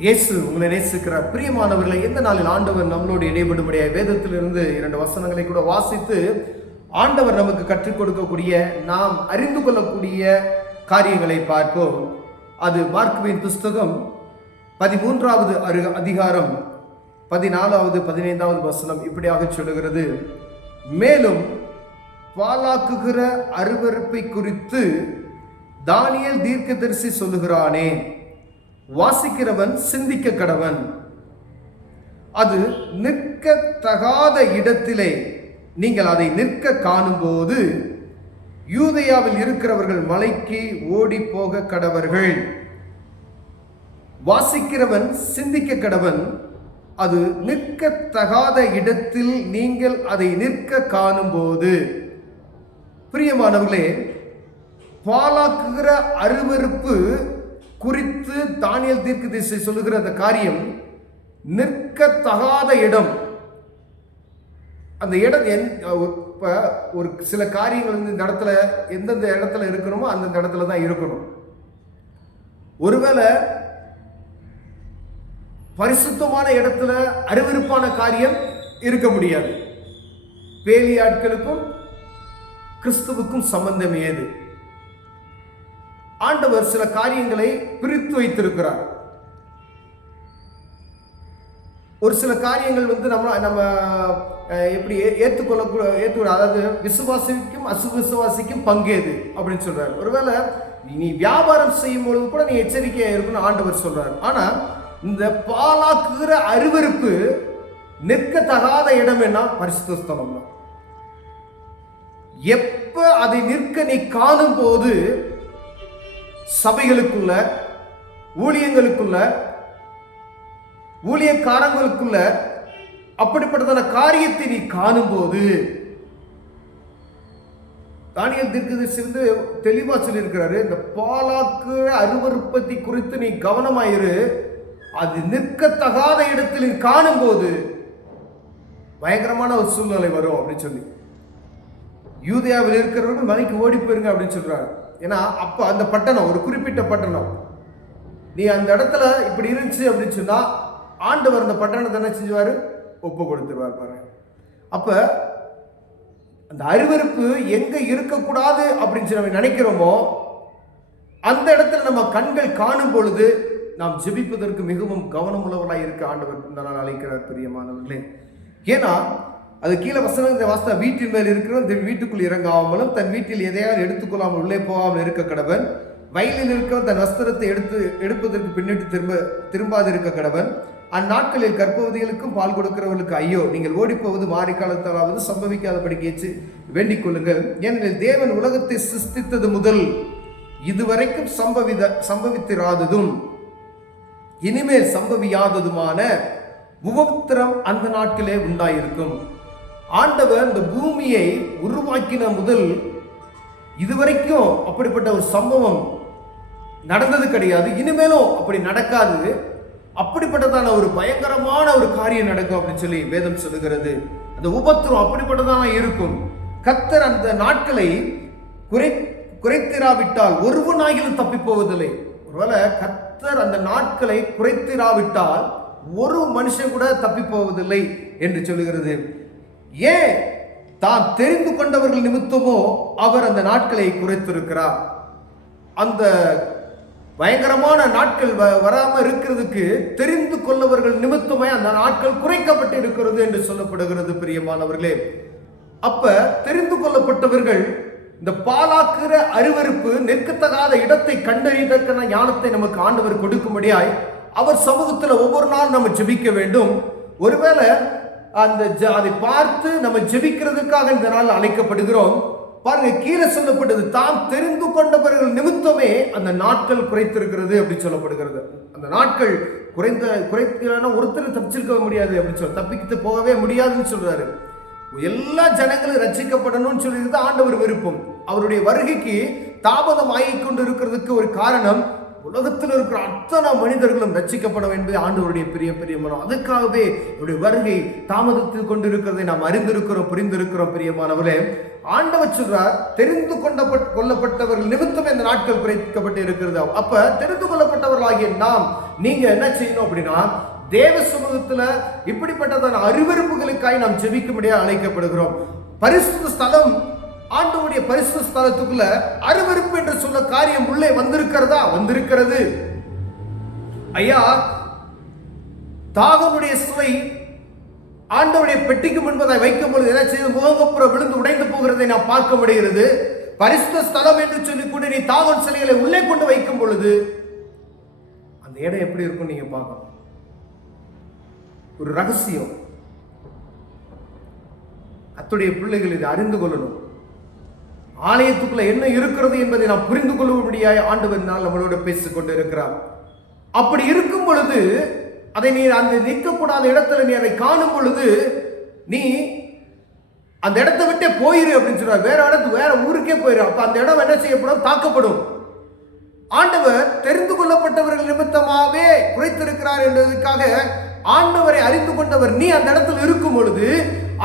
இயேசு உங்களை நேசிக்கிறார். பிரியமானவர்களை, எந்த நாளில் ஆண்டவர் நம்மளோடு இடைபடும்படியாக வேதத்திலிருந்து 2 வசனங்களை கூட வாசித்து ஆண்டவர் நமக்கு கற்றுக் கொடுக்கக்கூடிய, நாம் அறிந்து கொள்ளக்கூடிய காரியங்களை பார்ப்போம். அது மார்க்குவின் புஸ்தகம் 13வது அதிகாரம் 14வது 15வது வசனம் இப்படியாக சொல்லுகிறது. மேலும் பாலாக்குகிற அருவருப்பை குறித்து தானியேல் தீர்க்கதரிசி சொல்லுகிறானே, வாசிக்கிறவன் சிந்திக்க கடவன். அது நிற்கத்தகாத இடத்திலே நீங்கள் அதை நிற்க காணும்போது யூதேயாவில் இருக்கிறவர்கள் மலைக்கு ஓடி போக கடவர்கள். வாசிக்கிறவன் சிந்திக்க கடவன். அது நிற்கத்தகாத இடத்தில் நீங்கள் அதை நிற்க காணும்போது. பிரியமானவர்களே, பாலாக்குகிற அருவருப்பு குறித்து தானியேல் தீர்க்கதரிசி சொல்லுகிற அந்த காரியம் நிற்கத்தகாத இடம். அந்த இடம் ஒரு சில காரியங்கள் இந்த இடத்துல எந்தெந்த இடத்துல இருக்கணுமோ அந்தந்த இடத்துல தான் இருக்கணும். ஒருவேளை பரிசுத்தமான இடத்துல அருவருப்பான காரியம் இருக்க முடியாது. பேலி ஆட்களுக்கும் கிறிஸ்துவுக்கும் சம்பந்தம் ஏது? ஆண்டவர் சில காரியங்களை பிரித்து வைத்திருக்கிறார். ஒரு சில காரியங்கள் நம்ம எப்படி ஏற்றுக்கொள்ள, அதாவது விசுவாசிக்கும் அசுவிசுவாசிக்கும் பங்கேது அப்படின்னு சொல்றாரு. ஒருவேளை நீ வியாபாரம் செய்யும் பொழுது கூட நீ எச்சரிக்கையா இருக்குன்னு ஆண்டவர் சொல்றாரு. ஆனா இந்த பாலாக்குகிற அருவருப்பு நிற்கத்தகாத இடம் என்ன? பரிசுத்த ஸ்தலம் தான். எப்ப அதை நிற்க நீ காணும் போது சபைகளுக்குள்ள, ஊழியங்களுக்குள்ள, ஊழியக்காரங்களுக்குள்ள அப்படிப்பட்டதான காரியத்தை நீ காணும்போது, தானியேல் தீர்க்கதரிசி தெளிவா சொல்லியிருக்கிறாரு, இந்த பாலாக்குற அருவருப்பத்தை குறித்து நீ கவனமாயிரு. அது நிற்கத்தகாத இடத்தில் நீ காணும்போது பயங்கரமான ஒரு சூழ்நிலை வரும் அப்படின்னு சொல்லி, யூதேயாவில் இருக்கிறவர்கள் மலைக்கு ஓடி போயிருங்க அப்படின்னு சொல்றாரு. ஏன்னா அப்ப அந்த பட்டணம் ஒரு குறிப்பிட்ட பட்டணம், நீ அந்த இடத்துல இப்படி இருந்துச்சு அப்படின்னு சொன்னா ஆண்டவர் அந்த பட்டணத்தை என்ன செஞ்சுவாரு? ஒப்பு கொடுத்துருவார் பாருங்க. அப்ப அந்த அருவருப்பு எங்க இருக்கக்கூடாது அப்படின்னு சொல்லி நம்ம நினைக்கிறோமோ அந்த இடத்துல நம்ம கண்கள் காணும் பொழுது நாம் ஜெபிப்பதற்கு மிகவும் கவனம் உள்ளவர்களாக இருக்க ஆண்டவர் இந்த நாள் அழைக்கிறார். பிரியமானவர்களே, ஏன்னா அது கீழே வசனத்தை வாஸ்தா, வீட்டின் மேல் இருக்கிறவன் வீட்டுக்குள் இறங்காமலும் தன் வீட்டில் எதையாவது எடுத்துக்கொள்ளாமல் உள்ளே போகாமல் இருக்க கடவன். வயலில் இருக்கிறவன் தன் வஸ்திரத்தை எடுப்பதற்கு பின்னிட்டு திரும்பாது இருக்க கடவன். அந்நாட்களில் கர்ப்பவதிகளுக்கும் பால் கொடுக்கிறவர்களுக்கு ஐயோ, நீங்கள் ஓடிப்போவது மாறி காலத்தாலாவது சம்பவிக்காதபடிக்கு வேண்டிக் கொள்ளுங்கள். ஏனெனில் தேவன் உலகத்தை சிருஷ்டித்தது முதல் இதுவரைக்கும் சம்பவித்திராததும் இனிமேல் சம்பவியாததுமான உபத்திரம் அந்த நாட்களே உண்டாயிருக்கும். ஆண்டவர் இந்த பூமியை உருவாக்கின முதல் இதுவரைக்கும் அப்படிப்பட்ட ஒரு சம்பவம் நடந்தது கிடையாது, இனிமேலும் அப்படி நடக்காது. அப்படிப்பட்டதான ஒரு பயங்கரமான ஒரு காரியம் நடக்கும் அப்படின்னு சொல்லி வேதம் சொல்லுகிறது. அந்த உபத்திரம் அப்படிப்பட்டதான இருக்கும். கர்த்தர் அந்த நாட்களை குறைத்திராவிட்டால் ஒருவனாகிலும் தப்பி போவதில்லை. ஒருவேளை கர்த்தர் அந்த நாட்களை குறைத்திராவிட்டால் ஒரு மனுஷன் கூட தப்பி போவதில்லை என்று சொல்லுகிறது. ஏன்? தான் தெரிந்து கொண்டவர்கள் நிமித்தமோ அவர் அந்த நாட்களை குறைத்திருக்கிறார். அந்த பயங்கரமான நாட்கள் வராம இருக்கிறதுக்கு தெரிந்து கொள்ளவர்கள் நிமித்தமே அந்த நாட்கள் குறைக்கப்பட்டு இருக்கிறது என்று சொல்லப்படுகிறது. பிரியமானவர்களே, அப்ப தெரிந்து கொள்ளப்பட்டவர்கள் இந்த பாலாக்குற அருவருப்பு நிற்கத்தகாத இடத்தை கண்டறிவதற்கான ஞானத்தை நமக்கு ஆண்டவர் கொடுக்கும்படியாய் அவர் சமூகத்தில் ஒவ்வொரு நாள் நம்ம ஜெபிக்க வேண்டும். ஒருவேளை அதை பார்த்து நம்ம ஜெபிக்கிறதுக்காக இந்த நாள் அழைக்கப்படுகிறோம். பாருங்க, கீழே சொல்லப்பட்டது தாம் தெரிந்து கொண்டவர்கள் நிமித்தமே அந்த நாட்கள் குறைத்திருக்கிறது அப்படி சொல்லப்படுகிறது. அந்த நாட்கள் குறைக்கலன்னா ஒருத்தர் தப்பிச்சிருக்க முடியாது அப்படின்னு சொல்ல, தப்பிக்கிட்டு போகவே முடியாதுன்னு சொல்றாரு. எல்லா ஜனங்களும் ரட்சிக்கப்படணும்னு சொல்லியிருந்த ஆண்டவர் விருப்பம். அவருடைய வருகைக்கு தாமதம் ஆகிக் கொண்டு இருக்கிறதுக்கு ஒரு காரணம், உலகத்தில் இருக்கிற அத்தனை மனிதர்களும் ரட்சிக்கப்படும் என்பது ஆண்டவருடைய பெரிய மனம். அதுக்காகவே அவருடைய வருகை தாமதத்தில் கொண்டு இருக்கிறதை நாம் அறிந்திருக்கிறோம், புரிந்திருக்கிறோம். பிரியமானவர்களே, ஆண்டவர் சொல்றார், தெரிந்து கொள்ளப்பட்டவர்கள் நிமித்தம் இந்த நாட்கள் குறைக்கப்பட்டு இருக்கிறது. அப்ப தெரிந்து கொள்ளப்பட்டவர்களாகிய நாம் நீங்க என்ன செய்யணும் அப்படின்னா, தேவ சமூகத்துல இப்படிப்பட்டதான அருவருப்புகளுக்காய் நாம் ஜெபிக்கும்படியா அழைக்கப்படுகிறோம். பரிசுத்த ஸ்தலம், ஆண்டவருடைய பரிசுத்த ஸ்தலத்துக்குள்ள அருவருப்பு என்று சொல்ல காரியம் உள்ளே வந்திருக்கிறதா? வந்திருக்கிறது. ஐயா, தாகனுடைய சுவை ஆண்டவருடைய பெட்டிக்கு முன்பதை வைக்கும் பொழுது என்ன செய்து முகப்புற விழுந்து உடைந்து போகிறதை நாம் பார்க்க முடிகிறது. பரிசுத்த ஸ்தலம் என்று சொல்லி கூட நீ தாகன் சிலைகளை உள்ளே கொண்டு வைக்கும் பொழுது அந்த இடம் எப்படி இருக்கும் நீங்க பார்க்கணும். ஒரு ரகசியம். கர்த்தருடைய பிள்ளைகள் இதை அறிந்து கொள்ளணும். ஆலயத்துக்குள்ள என்ன இருக்கிறது என்பதை நாம் புரிந்து கொள்ளும்படியாய் ஆண்டவர் நம்மளோட பேசிக் கொண்டு இருக்கிறார். அப்படி இருக்கும் பொழுது அதை நீ அந்த நிற்கக்கூடாத இடத்துல நீ அதை காணும் பொழுது நீ அந்த இடத்தை விட்டே போயிரு அப்படின்னு சொல்றாரு. வேற ஊருக்கே போயிரு. அப்ப அந்த இடம் என்ன செய்யப்படும்? தாக்கப்படும். ஆண்டவர் தெரிந்து கொள்ளப்பட்டவர்கள் நிமித்தமாவே குறைத்திருக்கிறார் என்பதற்காக ஆண்டவரை அறிந்து கொண்டவர் நீ அந்த இடத்துல இருக்கும் பொழுது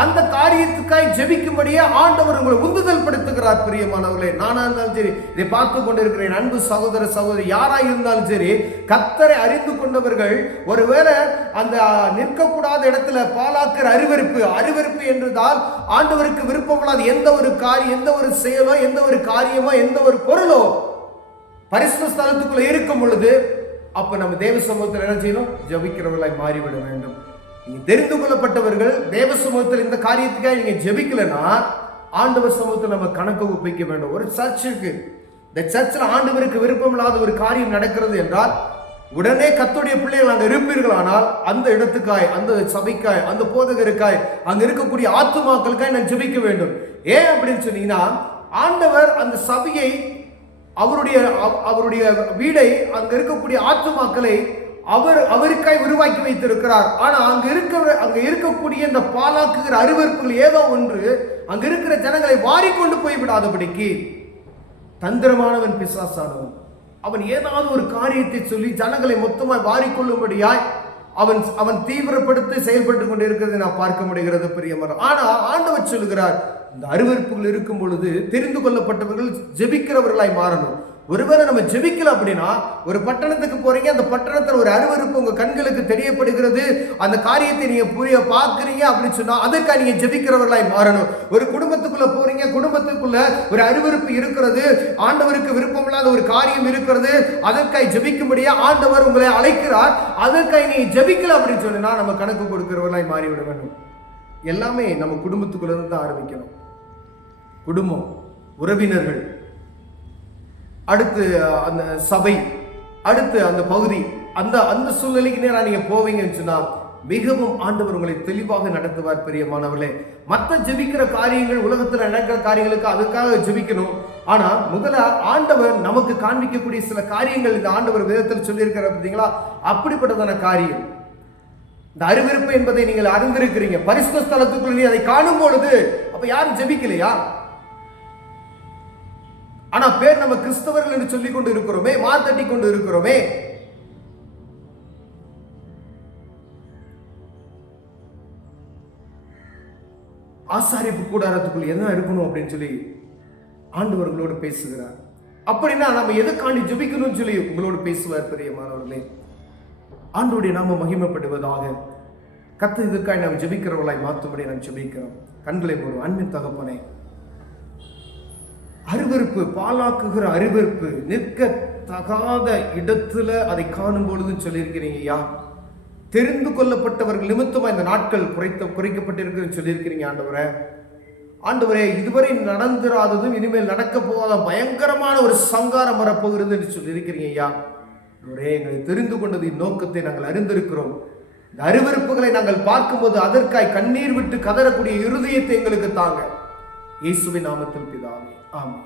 அந்த காரியத்துக்காய் ஜெபிக்கும்படியே ஆண்டவர் உங்களை உந்துதல் படுத்துகிறார். பிரியமானவர்களே, நானா இருந்தாலும் சரி, இதை பார்த்து கொண்டிருக்கிறேன் அன்பு சகோதர சகோதரி யாராக இருந்தாலும் சரி, கர்த்தரை அறிந்து கொண்டவர்கள் ஒருவேளை அந்த நிற்கக்கூடாத இடத்துல பாலாக்கிற அருவருப்பு என்றதால் ஆண்டவருக்கு விருப்பமில்லாத எந்த ஒரு காரியம், எந்த ஒரு செயலோ, எந்த ஒரு காரியமோ, எந்த ஒரு பொருளோ பரிசுத்த ஸ்தலத்துக்குள்ள இருக்கும் பொழுது அப்ப நம்ம தேவ சமூகத்தில் என்ன செய்யணும்? ஜெபிக்கிறவர்களாய் மாறிவிட வேண்டும். நீங்க தெரிந்து கொள்ளப்பட்டவர்கள் தேவ சமூகத்தில் இந்த காரியத்துக்காக நீங்க ஜெபிக்கலன்னா ஆண்டவர் சமூகத்தில் நம்ம கணக்கு ஒப்பிக்க வேண்டும். ஒரு சர்ச் இருக்கு, இந்த சர்ச்சில் ஆண்டவருக்கு விருப்பம் இல்லாத ஒரு காரியம் நடக்கிறது என்றால் உடனே கர்த்தருடைய பிள்ளைகள் அங்க இருப்பீர்களானால் அந்த இடத்துக்காய், அந்த சபைக்காய், அந்த போதகருக்காய், அங்க இருக்கக்கூடிய ஆத்துமாக்களுக்காய் நான் ஜெபிக்க வேண்டும். ஏன் அப்படின்னு சொன்னீங்கன்னா, ஆண்டவர் அந்த சபையை, அவருடைய வீடை, அங்க இருக்கக்கூடிய ஆத்துமாக்களை அவருக்காய் உருவாக்கி வைத்திருக்கிறார். ஆனா அங்க இருக்கக்கூடிய இந்த பாலாக்குகிற அருவருப்புகள் ஏதோ ஒன்று அங்க இருக்கிற ஜனங்களை வாரிக்கொண்டு போய் விடாதபடிக்கு தந்திரமானவன், பிசாசானவன், அவன் ஏதாவது ஒரு காரியத்தை சொல்லி ஜனங்களை மொத்தமாய் வாரிக்கொள்ளும்படியாய் அவன் தீவிரப்படுத்தி செயல்பட்டு கொண்டு இருக்கிறதை நான் பார்க்க முடிகிறது பிரியமர். ஆனா ஆண்டவர் சொல்லுகிறார், இந்த அருவருப்புகள் இருக்கும் பொழுது தெரிந்து கொள்ளப்பட்டவர்கள் ஜெபிக்கிறவர்களாய் மாறணும். ஒருவேளை நம்ம ஜெபிக்கல அப்படின்னா, ஒரு பட்டணத்துக்கு போறீங்க, அந்த பட்டணத்தில் ஒரு அருவருப்பு உங்க கண்களுக்கு தெரியப்படுகிறது, அந்த காரியத்தை நீங்க பார்க்குறீங்க அப்படின்னு சொன்னா அதற்காக நீங்க ஜெபிக்கிறவர்களாய் மாறணும். ஒரு குடும்பத்துக்குள்ள போறீங்க, குடும்பத்துக்குள்ள ஒரு அருவருப்பு இருக்கிறது, ஆண்டவருக்கு விருப்பமில்லாத ஒரு காரியம் இருக்கிறது, அதற்காக ஜெபிக்கும்படியா ஆண்டவர் உங்களை அழைக்கிறார். அதற்காக நீங்க ஜெபிக்கல அப்படின்னு சொன்னா நம்ம கணக்கு கொடுக்கிறவர்களாய் மாறிவிட வேண்டும். எல்லாமே நம்ம குடும்பத்துக்குள்ள இருந்து தான் ஆரம்பிக்கணும். குடும்பம், உறவினர்கள், அடுத்து அந்த சபை, அடுத்து அந்த பகுதி, அந்த சூழ்நிலைக்கு நேரா நீங்க போவீங்கன்னு சொன்னா மிகவும் ஆண்டவர் உங்களை தெளிவாக நடத்துவார். பிரியமானவர்களே, மற்ற ஜெபிக்கிற காரியங்கள், உலகத்தில் நடக்கிற காரியங்களுக்கு அதுக்காக ஜெபிக்கணும். ஆனா முதல்ல ஆண்டவர் நமக்கு காண்பிக்கக்கூடிய சில காரியங்கள் இந்த ஆண்டவர் வேதத்தில் சொல்லியிருக்கிறார் பார்த்தீங்களா, அப்படிப்பட்டதான காரியம். இந்த அருவருப்பு என்பதை நீங்கள் அறிந்திருக்கிறீங்க. பரிசுத்த ஸ்தலத்துக்குள் நீ அதை காணும் பொழுது அப்ப யாரும் ஜெபிக்கலையா? ஆனா பேர் நம்ம கிறிஸ்தவர்கள் என்று சொல்லிக் கொண்டு இருக்கிறோமே, மார்த்தட்டி கொண்டு இருக்கிறோமே. ஆசாரிப்பு கூடாரத்துக்குள் என்ன இருக்கணும் அப்படின்னு சொல்லி ஆண்டவர்களோடு பேசுகிறார். அப்படின்னா நம்ம எதுக்காண்டி ஜெபிக்கணும்னு சொல்லி உங்களோடு பேசுவார். பிரியமானவர்களே, ஆண்டவருடைய நாம மகிமைப்படுவதாக. கர்த்தர் இதுக்காக நாம் ஜெபிக்கிறவர்களாய் மாற்றும்படி நாம் ஜெபிக்கிறோம். கண்களை மூடும். அன்பின் தகப்பனே, அருவருப்பு, பாலாக்குகிற அருவருப்பு, நிற்க தகாத இடத்துல அதை காணும் பொழுது சொல்லியிருக்கிறீங்க ஐயா. தெரிந்து கொள்ளப்பட்டவர்கள் நிமித்தமா இந்த நாட்கள் குறைக்கப்பட்டிருக்கு சொல்லியிருக்கிறீங்க ஆண்டவரே. இதுவரை நடந்துராததும் இனிமேல் நடக்க போகாத பயங்கரமான ஒரு சங்காரம் வரப்போகிறது என்று சொல்லியிருக்கிறீங்க ஐயா. எங்களை தெரிந்து கொண்டதின் நோக்கத்தை நாங்கள் அறிந்திருக்கிறோம். இந்த அருவருப்புகளை நாங்கள் பார்க்கும்போது அதற்காய் கண்ணீர் விட்டு கதறக்கூடிய இருதயத்தை எங்களுக்கு தாங்க. இயேசுவின் நாமத்தில் பிதாவே, ஆமென்.